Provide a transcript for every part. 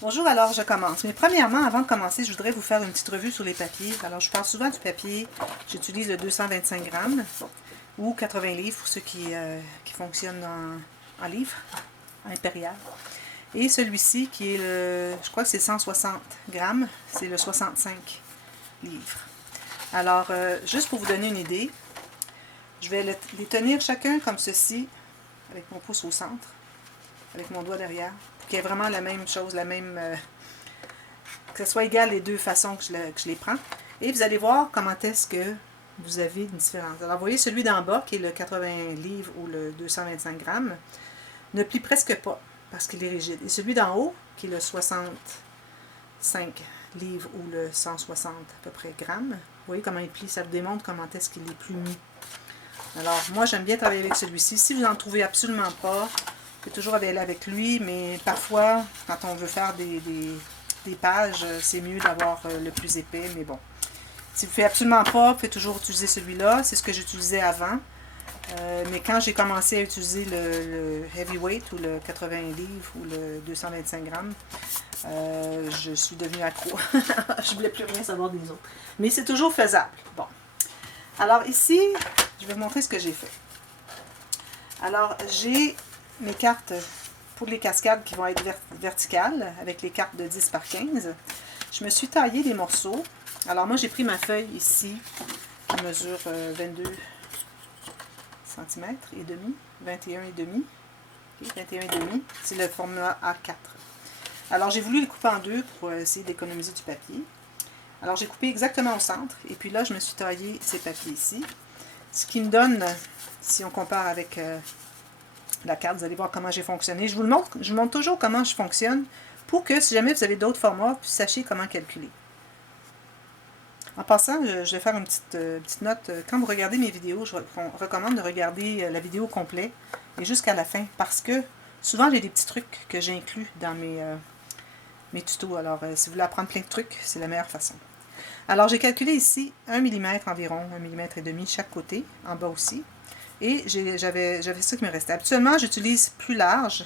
Bonjour, alors je commence. Mais premièrement, avant de commencer, je voudrais vous faire une petite revue sur les papiers. Alors, je parle souvent du papier. J'utilise le 225 grammes ou 80 livres pour ceux qui fonctionnent en livres, impérial. Et celui-ci qui est le, je crois que c'est 160 grammes, c'est le 65 livres. Alors, juste pour vous donner une idée, je vais les tenir chacun comme ceci, avec mon pouce au centre, avec mon doigt derrière, pour qu'il y ait vraiment la même chose, la même, que ce soit égal les deux façons que je les prends. Et vous allez voir comment est-ce que vous avez une différence. Alors, vous voyez celui d'en bas, qui est le 80 livres ou le 225 grammes, ne plie presque pas, parce qu'il est rigide. Et celui d'en haut, qui est le 65 livres ou le 160 à peu près grammes, vous voyez comment il plie, ça vous démontre comment est-ce qu'il est plus mis. Alors, moi, j'aime bien travailler avec celui-ci. Si vous n'en trouvez absolument pas, vous pouvez toujours aller avec lui, mais parfois, quand on veut faire des pages, c'est mieux d'avoir le plus épais, mais bon. Si vous ne faites absolument pas, vous pouvez toujours utiliser celui-là. C'est ce que j'utilisais avant. Mais quand j'ai commencé à utiliser le heavyweight ou le 80 livres ou le 225 grammes, je suis devenue accro. Je ne voulais plus rien savoir des autres. Mais c'est toujours faisable. Bon. Alors ici, je vais vous montrer ce que j'ai fait. Alors, j'ai mes cartes pour les cascades qui vont être verticales, avec les cartes de 10 par 15. Je me suis taillé des morceaux. Alors moi, j'ai pris ma feuille ici, qui mesure 22 cm et demi, 21 et demi. Okay, 21 et demi, c'est le format A4. Alors, j'ai voulu les couper en deux pour essayer d'économiser du papier. Alors, j'ai coupé exactement au centre, et puis là, je me suis taillé ces papiers ici. Ce qui me donne, si on compare avec la carte, vous allez voir comment j'ai fonctionné. Je vous montre toujours comment je fonctionne, pour que, si jamais vous avez d'autres formats, vous sachiez comment calculer. En passant, je vais faire une petite note. Quand vous regardez mes vidéos, je recommande de regarder la vidéo complète et jusqu'à la fin, parce que souvent, j'ai des petits trucs que j'inclus dans mes tutos. Alors, si vous voulez apprendre plein de trucs, c'est la meilleure façon. Alors, j'ai calculé ici 1 mm environ, 1 mm et demi chaque côté, en bas aussi. Et j'avais ça qui me restait. Habituellement, j'utilise plus large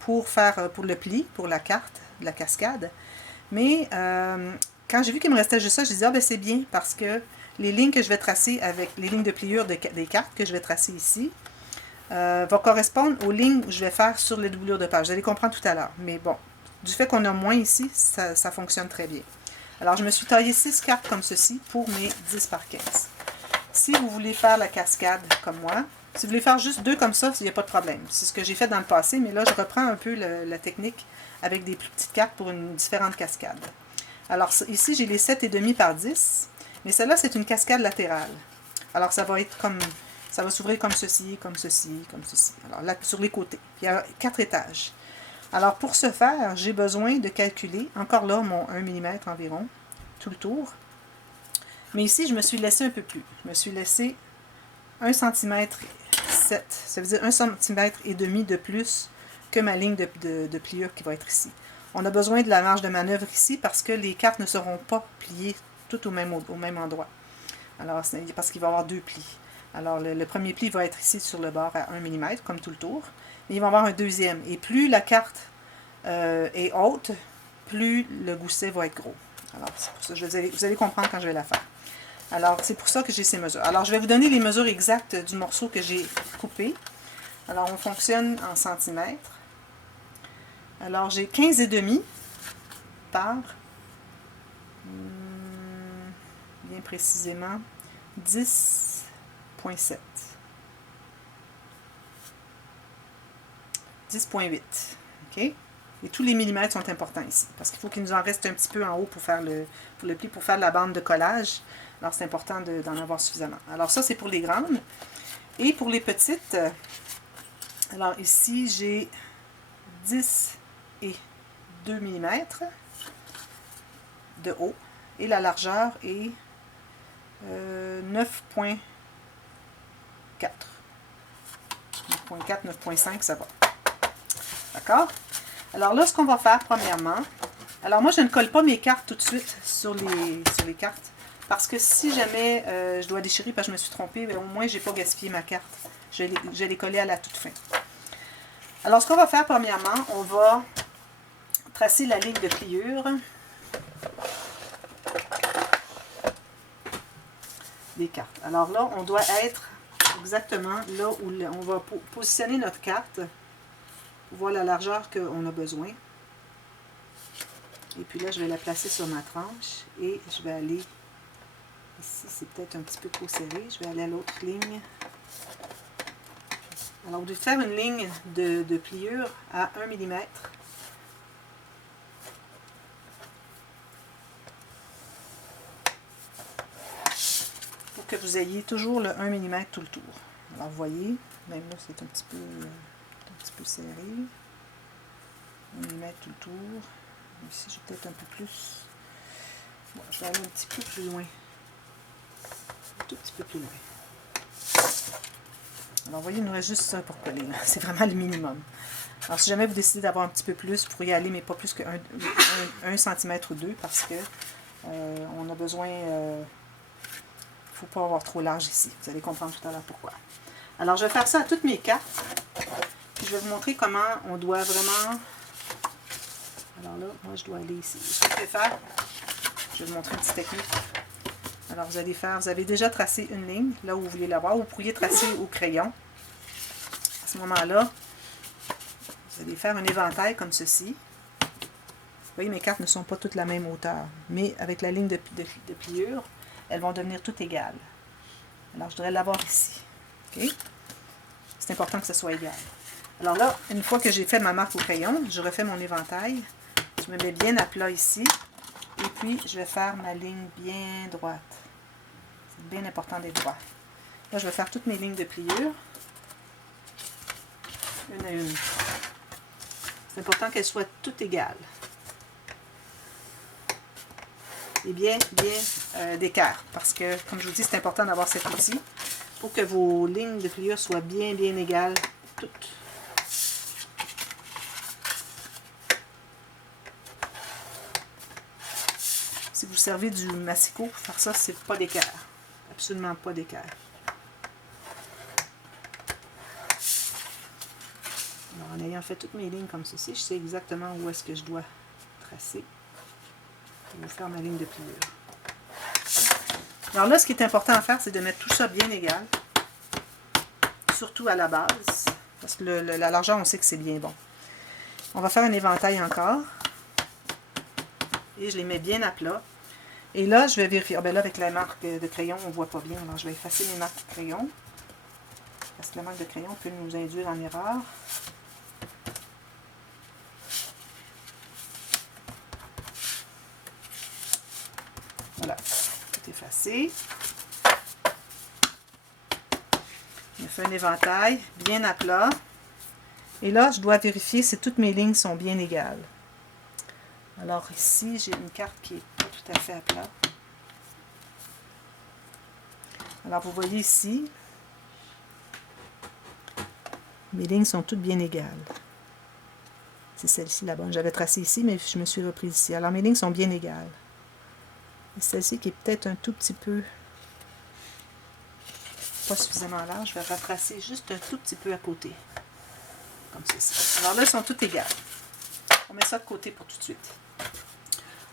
pour le pli, pour la carte, la cascade. Mais quand j'ai vu qu'il me restait juste ça, je dit, ah ben c'est bien, parce que les lignes que je vais tracer avec les lignes de pliure des cartes que je vais tracer ici, va correspondre aux lignes que je vais faire sur les doublures de page. Vous allez comprendre tout à l'heure. Mais bon, du fait qu'on a moins ici, ça fonctionne très bien. Alors, je me suis taillé 6 cartes comme ceci pour mes 10 par 15. Si vous voulez faire la cascade comme moi, si vous voulez faire juste 2 comme ça, il n'y a pas de problème. C'est ce que j'ai fait dans le passé, mais là, je reprends un peu la technique avec des plus petites cartes pour une différente cascade. Alors, ici, j'ai les 7,5 par 10, mais celle-là, c'est une cascade latérale. Alors, ça va être comme, ça va s'ouvrir comme ceci, comme ceci, comme ceci. Alors, là, sur les côtés. Puis, il y a 4 étages. Alors, pour ce faire, j'ai besoin de calculer, encore là, mon 1 mm environ, tout le tour. Mais ici, je me suis laissé un peu plus. Je me suis laissé 1 cm 7. Ça veut dire 1 cm et demi de plus que ma ligne de pliure qui va être ici. On a besoin de la marge de manœuvre ici parce que les cartes ne seront pas pliées toutes au même endroit. Alors, parce qu'il va y avoir 2 plis. Alors, le premier pli va être ici sur le bord à 1 mm, comme tout le tour. Mais il va y avoir un deuxième. Et plus la carte est haute, plus le gousset va être gros. Alors, c'est pour ça que vous allez comprendre quand je vais la faire. Alors, c'est pour ça que j'ai ces mesures. Alors, je vais vous donner les mesures exactes du morceau que j'ai coupé. Alors, on fonctionne en centimètres. Alors, j'ai 15,5 par, bien précisément, 10,7. 10,8. OK? Et tous les millimètres sont importants ici, parce qu'il faut qu'il nous en reste un petit peu en haut pour faire le pli, pour faire la bande de collage. Alors, c'est important d'en avoir suffisamment. Alors, ça, c'est pour les grandes. Et pour les petites, alors ici, j'ai 10 et 2 mm de haut. Et la largeur est 9,4. 9,4, 9,5, ça va. D'accord? Alors là, ce qu'on va faire, premièrement, alors moi, je ne colle pas mes cartes tout de suite sur les cartes. Parce que si jamais je dois déchirer parce que je me suis trompée, au moins je n'ai pas gaspillé ma carte. Je vais les coller à la toute fin. Alors ce qu'on va faire premièrement, on va tracer la ligne de pliure des cartes. Alors là, on doit être exactement là où on va positionner notre carte pour voir la largeur qu'on a besoin. Et puis là, je vais la placer sur ma tranche et je vais aller ici, c'est peut-être un petit peu trop serré. Je vais aller à l'autre ligne. Alors, au lieu de faire une ligne de pliure à 1 mm, pour que vous ayez toujours le 1 mm tout le tour. Alors, vous voyez, même là, c'est un petit peu serré. 1 mm tout le tour. Ici, j'ai peut-être un peu plus. Bon, je vais aller un petit peu plus loin. Un tout petit peu plus loin. Alors, vous voyez, il nous reste juste ça pour coller. C'est vraiment le minimum. Alors, si jamais vous décidez d'avoir un petit peu plus, vous pourriez aller, mais pas plus qu'un cm ou 2, parce que on a besoin... il ne faut pas avoir trop large ici. Vous allez comprendre tout à l'heure pourquoi. Alors, je vais faire ça à toutes mes cartes. Puis, je vais vous montrer comment on doit vraiment... Alors là, moi, je dois aller ici. Ce que je vais faire, je vais vous montrer une petite technique. Alors, vous avez déjà tracé une ligne, là où vous voulez l'avoir. Vous pourriez tracer au crayon. À ce moment-là, vous allez faire un éventail comme ceci. Vous voyez, mes cartes ne sont pas toutes la même hauteur. Mais avec la ligne de pliure, elles vont devenir toutes égales. Alors, je devrais l'avoir ici. OK? C'est important que ce soit égal. Alors là, une fois que j'ai fait ma marque au crayon, je refais mon éventail. Je me mets bien à plat ici. Et puis, je vais faire ma ligne bien droite. C'est bien important d'être droit. Là, je vais faire toutes mes lignes de pliure. Une à une. C'est important qu'elles soient toutes égales. Et bien d'écart. Parce que, comme je vous dis, c'est important d'avoir cet outil pour que vos lignes de pliure soient bien égales toutes. Si vous servez du massicot, pour faire ça, c'est pas d'écart. Absolument pas d'écart. Alors, en ayant fait toutes mes lignes comme ceci, je sais exactement où est-ce que je dois tracer. Je vais faire ma ligne de pliure. Alors là, ce qui est important à faire, c'est de mettre tout ça bien égal. Surtout à la base. Parce que la largeur, on sait que c'est bien bon. On va faire un éventail encore. Et je les mets bien à plat. Et là, je vais vérifier. Ah ben là, avec la marque de crayon, on ne voit pas bien. Alors, je vais effacer mes marques de crayon. Parce que la marque de crayon peut nous induire en erreur. Voilà. Tout effacé. Je fais un éventail bien à plat. Et là, je dois vérifier si toutes mes lignes sont bien égales. Alors ici, j'ai une carte qui n'est pas tout à fait à plat. Alors vous voyez ici, mes lignes sont toutes bien égales. C'est celle-ci là-bas. J'avais tracé ici, mais je me suis reprise ici. Alors mes lignes sont bien égales. Et celle-ci qui est peut-être un tout petit peu pas suffisamment large, je vais retracer juste un tout petit peu à côté. Comme ceci. Alors là, elles sont toutes égales. On met ça de côté pour tout de suite.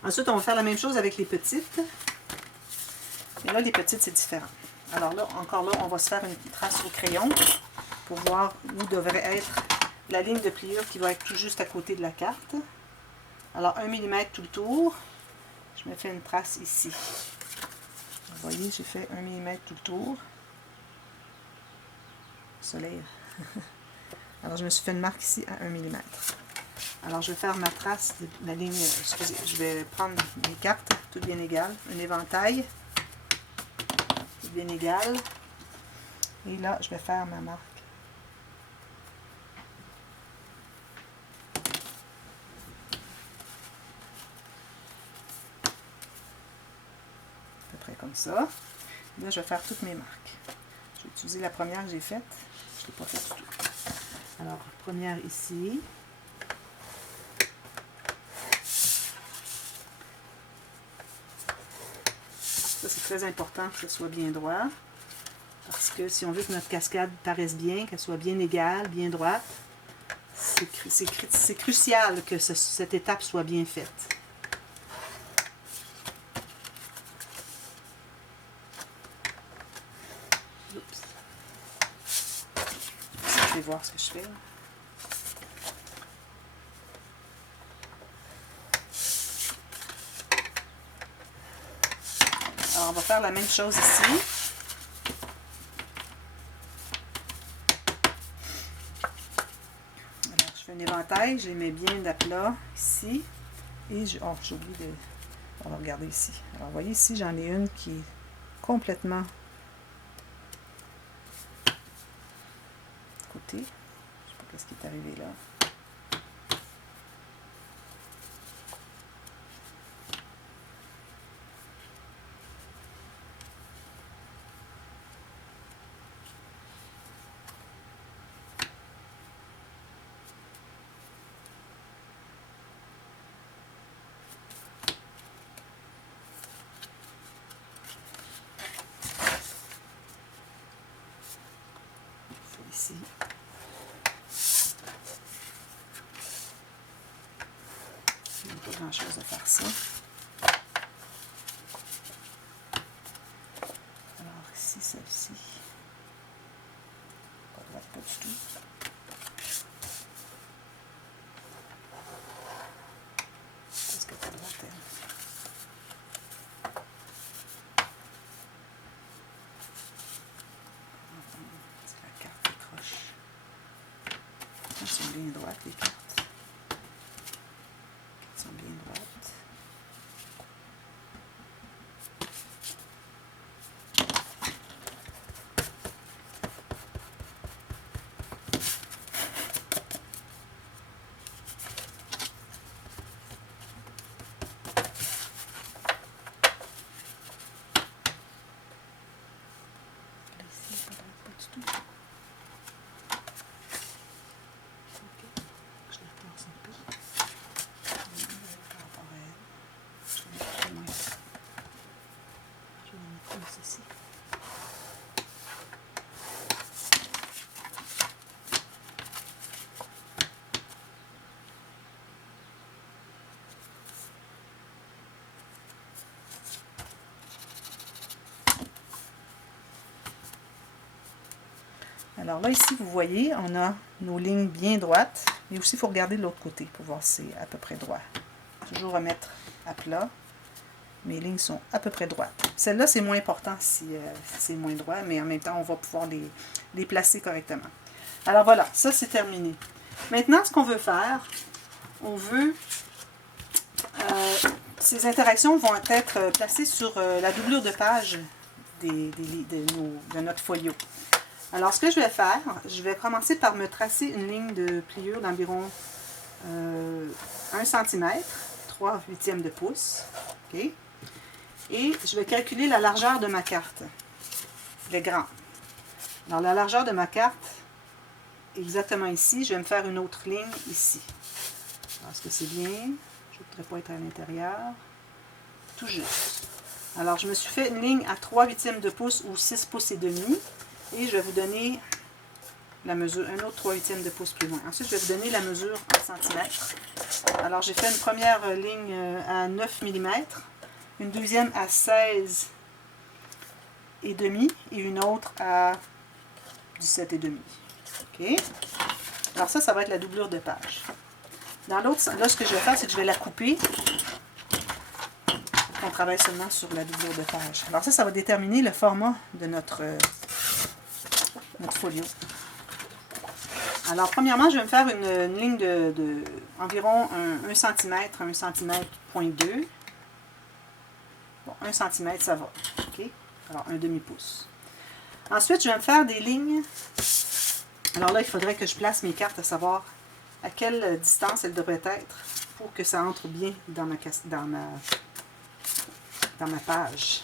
Ensuite, on va faire la même chose avec les petites. Mais là, les petites, c'est différent. Alors là, encore là, on va se faire une trace au crayon pour voir où devrait être la ligne de pliure qui va être tout juste à côté de la carte. Alors, 1 mm tout le tour. Je me fais une trace ici. Vous voyez, j'ai fait 1 mm tout le tour. Soleil. Alors, je me suis fait une marque ici à 1 mm. Alors, je vais faire ma trace de la ligne. Excusez, je vais prendre mes cartes, toutes bien égales. Un éventail, tout bien égal. Et là, je vais faire ma marque. À peu près comme ça. Là, je vais faire toutes mes marques. Je vais utiliser la première que j'ai faite. Je ne l'ai pas faite du tout. Alors, première ici. Ça, c'est très important que ce soit bien droit. Parce que si on veut que notre cascade paraisse bien, qu'elle soit bien égale, bien droite, c'est crucial que cette étape soit bien faite. Oups. Je vais voir ce que je fais. Alors, on va faire la même chose ici. Alors, je fais un éventail, je les mets bien d'aplat ici. Et j'ai oublié de... On va regarder ici. Alors, vous voyez ici, j'en ai une qui est complètement côté. Je ne sais pas ce qui est arrivé là. Ici. Il n'y a pas grand chose à faire ça. Alors ici, celle-ci. Pas droite, pas du tout. Qu'est-ce que pas droite, elle? C'est la carte qui croche. Elles sont bien droites, les cartes. Elles sont bien droites. Ici, pas droite, pas du tout. Je la replace un peu. Par rapport à elle. Je vais la mettre comme ceci. Alors là, ici, vous voyez, on a nos lignes bien droites. Mais aussi, il faut regarder de l'autre côté pour voir si c'est à peu près droit. Toujours remettre à plat. Mes lignes sont à peu près droites. Celle-là, c'est moins important si c'est moins droit, mais en même temps, on va pouvoir les placer correctement. Alors voilà, ça c'est terminé. Maintenant, ce qu'on veut faire, on veut... ces interactions vont être placées sur la doublure de page de notre folio. Alors, ce que je vais faire, je vais commencer par me tracer une ligne de pliure d'environ 1 cm, 3/8 de pouce. Okay? Et je vais calculer la largeur de ma carte, les grands. Alors, la largeur de ma carte, exactement ici, je vais me faire une autre ligne ici. Est-ce que c'est bien? Je ne voudrais pas être à l'intérieur. Tout juste. Alors, je me suis fait une ligne à 3/8 de pouce ou 6 pouces et demi. Et je vais vous donner la mesure, un autre 3/8 de pouce plus loin. Ensuite, je vais vous donner la mesure en centimètres. Alors, j'ai fait une première ligne à 9 mm, une deuxième à 16,5 et une autre à 17,5. OK? Alors ça va être la doublure de page. Dans l'autre, là, ce que je vais faire, c'est que je vais la couper. On travaille seulement sur la doublure de page. Alors ça va déterminer le format de notre folio. Alors, premièrement, je vais me faire une ligne de environ 1 cm, 1 cm, 2. Bon, 1 cm, ça va. OK? Alors, un demi-pouce. Ensuite, je vais me faire des lignes. Alors là, il faudrait que je place mes cartes à savoir à quelle distance elles devraient être pour que ça entre bien dans ma page.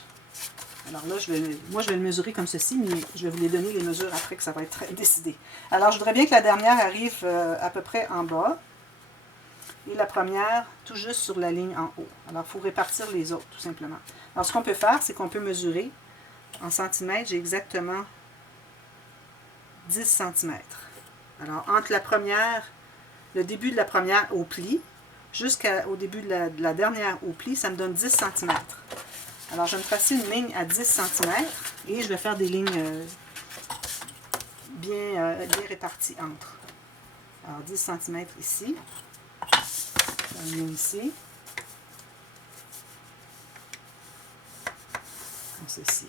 Alors là, moi, je vais le mesurer comme ceci, mais je vais vous les donner les mesures après que ça va être décidé. Alors, je voudrais bien que la dernière arrive à peu près en bas et la première tout juste sur la ligne en haut. Alors, il faut répartir les autres, tout simplement. Alors, ce qu'on peut faire, c'est qu'on peut mesurer en centimètres. J'ai exactement 10 cm. Alors, entre la première le début de la première au pli jusqu'au début de la dernière au pli, ça me donne 10 cm. Alors, je vais me tracer une ligne à 10 cm et je vais faire des lignes bien réparties entre. Alors, 10 cm ici, une ligne ici, comme ceci.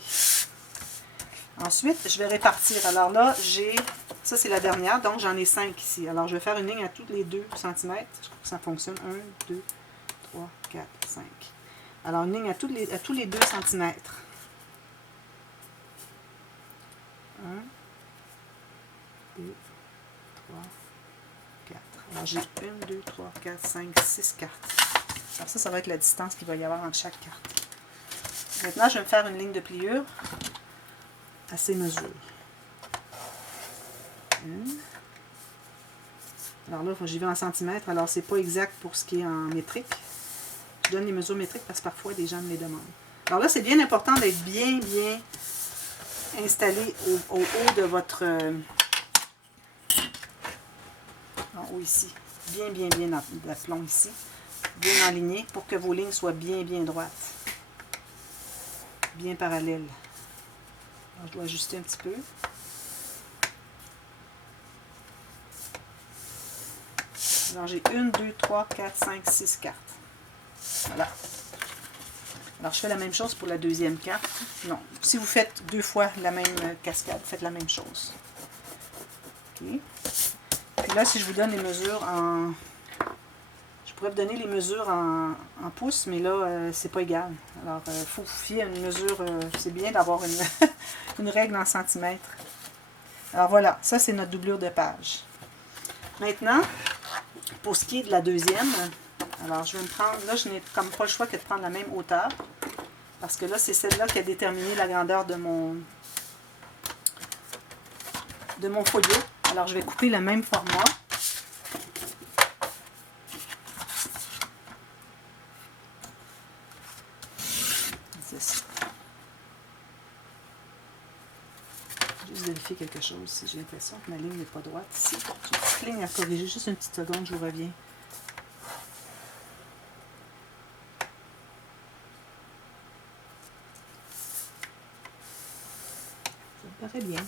Ensuite, je vais répartir. Alors là, ça c'est la dernière, donc j'en ai 5 ici. Alors, je vais faire une ligne à tous les 2 cm. Je trouve que ça fonctionne. 1, 2, 3, 4, 5. Alors, une ligne à tous les 2 cm. 1, 2, 3, 4. Alors, j'ai 1, 2, 3, 4, 5, 6 cartes. Alors ça va être la distance qu'il va y avoir entre chaque carte. Maintenant, je vais me faire une ligne de pliure à ces mesures. Alors là, j'y vais en centimètres. Alors, c'est pas exact pour ce qui est en métrique. Je donne les mesures métriques parce que parfois, des gens me les demandent. Alors là, c'est bien important d'être bien installé au haut de votre... en haut ici. Bien d'aplomb ici. Bien aligné pour que vos lignes soient bien droites. Bien parallèles. Alors, je dois ajuster un petit peu. Alors, j'ai 1, 2, 3, 4, 5, 6 cartes. Voilà. Alors, je fais la même chose pour la deuxième carte. Non, si vous faites 2 fois la même cascade, faites la même chose. OK. Puis là, si je vous donne les mesures en... Je pourrais vous donner les mesures en pouces, mais là, c'est pas égal. Alors, il faut vous fier à une mesure... c'est bien d'avoir une, une règle en centimètres. Alors voilà, ça c'est notre doublure de page. Maintenant, pour ce qui est de la deuxième, alors je vais me prendre... Là, je n'ai comme pas le choix que de prendre la même hauteur. Parce que là, c'est celle-là qui a déterminé la grandeur de mon folio. Alors, je vais couper le même format. Juste vérifier quelque chose si j'ai l'impression que ma ligne n'est pas droite ici. J'ai une petite ligne à corriger. Juste une petite seconde, je vous reviens. Ça me paraît bien.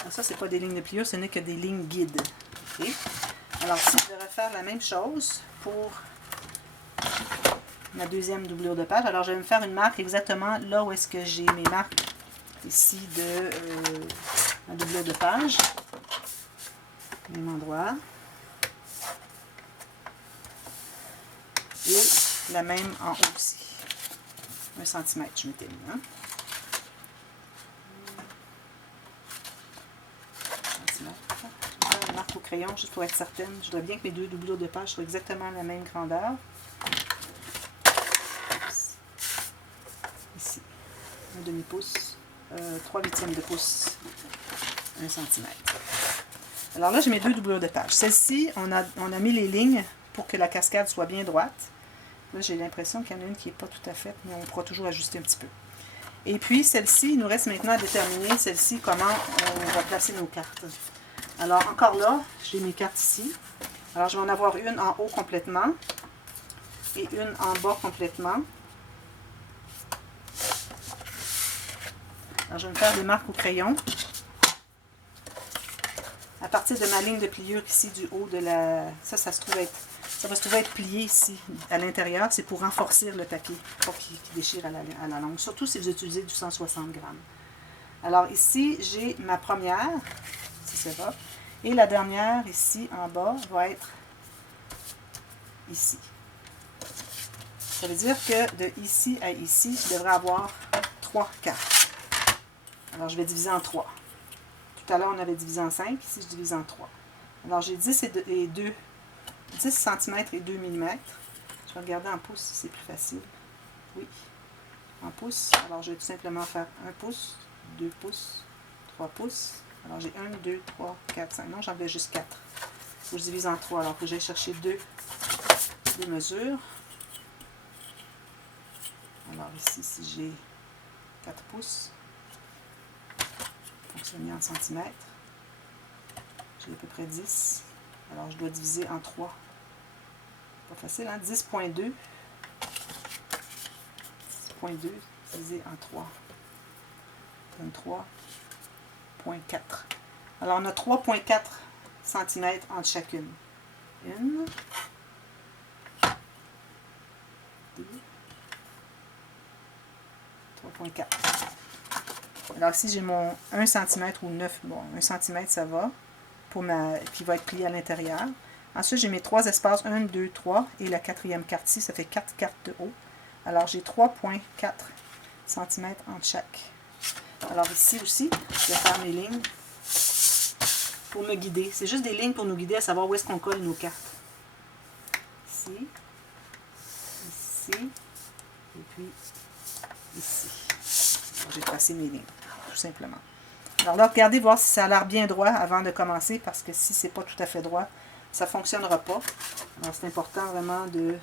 Alors ça, c'est pas des lignes de pliure, ce n'est que des lignes guides. Okay. Alors ici, je vais refaire la même chose pour ma deuxième doublure de page. Alors, je vais me faire une marque exactement là où est-ce que j'ai mes marques ici de ma doublure de page. Même endroit. Et la même en haut aussi. 1 cm, je m'étais mis. Hein? Je vais faire une marque au crayon juste pour être certaine. Je voudrais bien que mes deux doublures de page soient exactement la même grandeur. Ici, un demi-pouce, 3/8 de pouce, 1 cm. Alors là, j'ai mes deux doublures de page. Celle-ci, on a mis les lignes pour que la cascade soit bien droite. Là, j'ai l'impression qu'il y en a une qui n'est pas tout à faite, mais on pourra toujours ajuster un petit peu. Et puis, celle-ci, il nous reste maintenant à déterminer, celle-ci, comment on va placer nos cartes. Alors, encore là, j'ai mes cartes ici. Alors, je vais en avoir une en haut complètement et une en bas complètement. Alors, je vais me faire des marques au crayon. À partir de ma ligne de pliure ici du haut de la... Ça va se trouver être plié ici à l'intérieur. C'est pour renforcer le papier, pour qu'il déchire à la longue. Surtout si vous utilisez du 160 grammes. Alors ici, j'ai ma première, si ça va. Et la dernière ici en bas va être ici. Ça veut dire que de ici à ici, je devrais avoir 3 cartes. Alors je vais diviser en 3. Tout à l'heure, on avait divisé en 5. Ici, je divise en 3. Alors, j'ai 10 cm et 2 mm. Je vais regarder en pouces si c'est plus facile. Oui. En pouces. Alors, je vais tout simplement faire 1 pouce, 2 pouces, 3 pouces. Alors, j'ai 1, 2, 3, 4, 5. Non, j'en vais juste 4. Il faut que je divise en 3. Alors, il faut que j'aille chercher deux mesures. Alors, ici, si j'ai 4 pouces, fonctionner en centimètres. J'ai à peu près 10. Alors, je dois diviser en 3. Pas facile, hein? 10.2. 10.2 divisé en 3. 23.4. Alors, on a 3.4 cm entre chacune. 1, 2, 3.4. Alors ici, j'ai mon 1 cm ou 9. Bon, 1 cm, ça va. Qui va être plié à l'intérieur. Ensuite, j'ai mes 3 espaces. 1, 2, 3. Et la quatrième carte ici, ça fait 4 cartes de haut. Alors, j'ai 3.4 cm entre chaque. Alors ici aussi, je vais faire mes lignes pour me guider. C'est juste des lignes pour nous guider à savoir où est-ce qu'on colle nos cartes. Ici, ici, et puis ici. J'ai tracé mes lignes, tout simplement. Alors là, regardez voir si ça a l'air bien droit avant de commencer, parce que si c'est pas tout à fait droit, ça ne fonctionnera pas. Alors c'est important vraiment de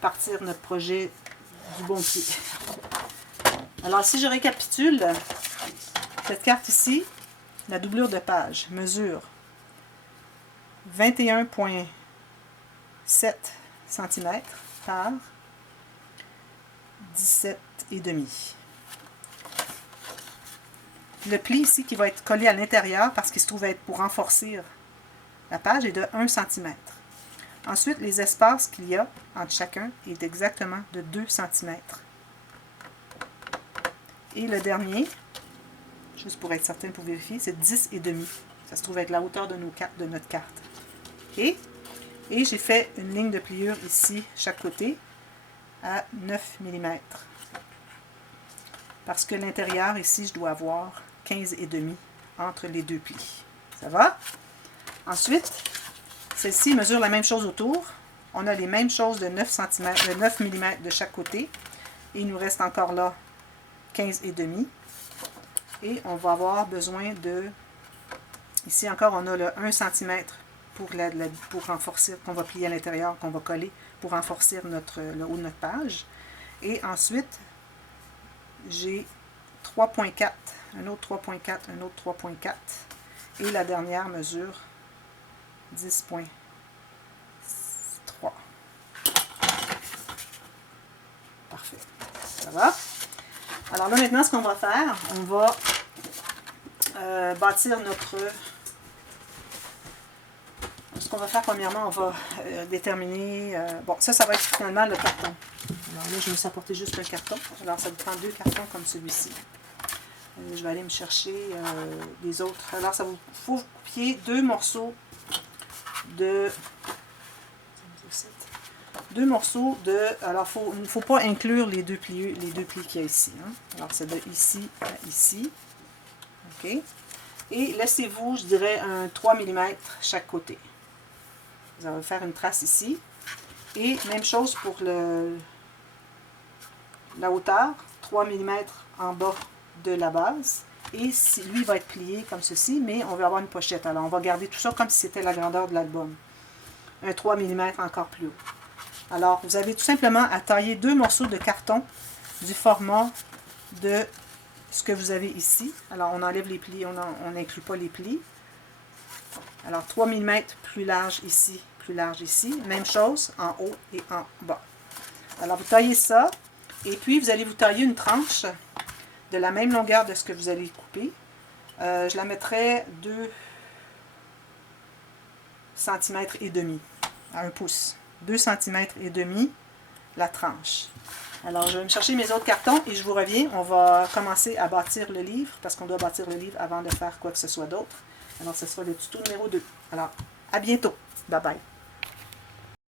partir notre projet du bon pied. Alors si je récapitule, cette carte ici, la doublure de page mesure 21.7 cm par 17,5. Le pli ici qui va être collé à l'intérieur parce qu'il se trouve être pour renforcer la page est de 1 cm. Ensuite, les espaces qu'il y a entre chacun est exactement de 2 cm. Et le dernier, juste pour être certain pour vérifier, c'est 10,5. Ça se trouve être la hauteur de notre carte. Okay? Et j'ai fait une ligne de pliure ici, chaque côté, à 9 mm. Parce que l'intérieur, ici, je dois avoir 15,5 entre les deux plis. Ça va? Ensuite, celle-ci mesure la même chose autour. On a les mêmes choses de 9 mm de chaque côté. Et il nous reste encore là 15,5. Et on va avoir besoin de... Ici encore, on a le 1 cm pour renforcer, qu'on va plier à l'intérieur, qu'on va coller pour renforcer le haut de notre page. Et ensuite, j'ai 3.4, un autre 3.4, un autre 3.4. Et la dernière mesure 10.3. Parfait. Ça va? Alors là, maintenant, ce qu'on va faire, on va bâtir notre... Ce qu'on va faire, premièrement, on va déterminer... bon, ça va être finalement le carton. Alors là, je me suis apporté juste un carton. Alors, ça vous prend 2 cartons comme celui-ci. Je vais aller me chercher les autres. Alors, ça vous faut copier 2 morceaux de... 2 morceaux de... Alors, il ne faut pas inclure les deux plis qu'il y a ici. Hein. Alors, c'est de ici à ici. OK. Et laissez-vous, je dirais, un 3 mm chaque côté. Vous allez faire une trace ici. Et même chose pour la hauteur, 3 mm en bas de la base. Et lui va être plié comme ceci, mais on veut avoir une pochette. Alors, on va garder tout ça comme si c'était la grandeur de l'album. Un 3 mm encore plus haut. Alors, vous avez tout simplement à tailler 2 morceaux de carton du format de ce que vous avez ici. Alors, on enlève les plis, on n'inclut pas les plis. Alors, 3 mm plus large ici, plus large ici. Même chose en haut et en bas. Alors, vous taillez ça. Et puis, vous allez vous tailler une tranche de la même longueur de ce que vous allez couper. Je la mettrai 2 cm et demi à 1 pouce. 2 cm et demi la tranche. Alors, je vais me chercher mes autres cartons et je vous reviens. On va commencer à bâtir le livre parce qu'on doit bâtir le livre avant de faire quoi que ce soit d'autre. Alors, ce sera le tuto numéro 2. Alors, à bientôt. Bye bye.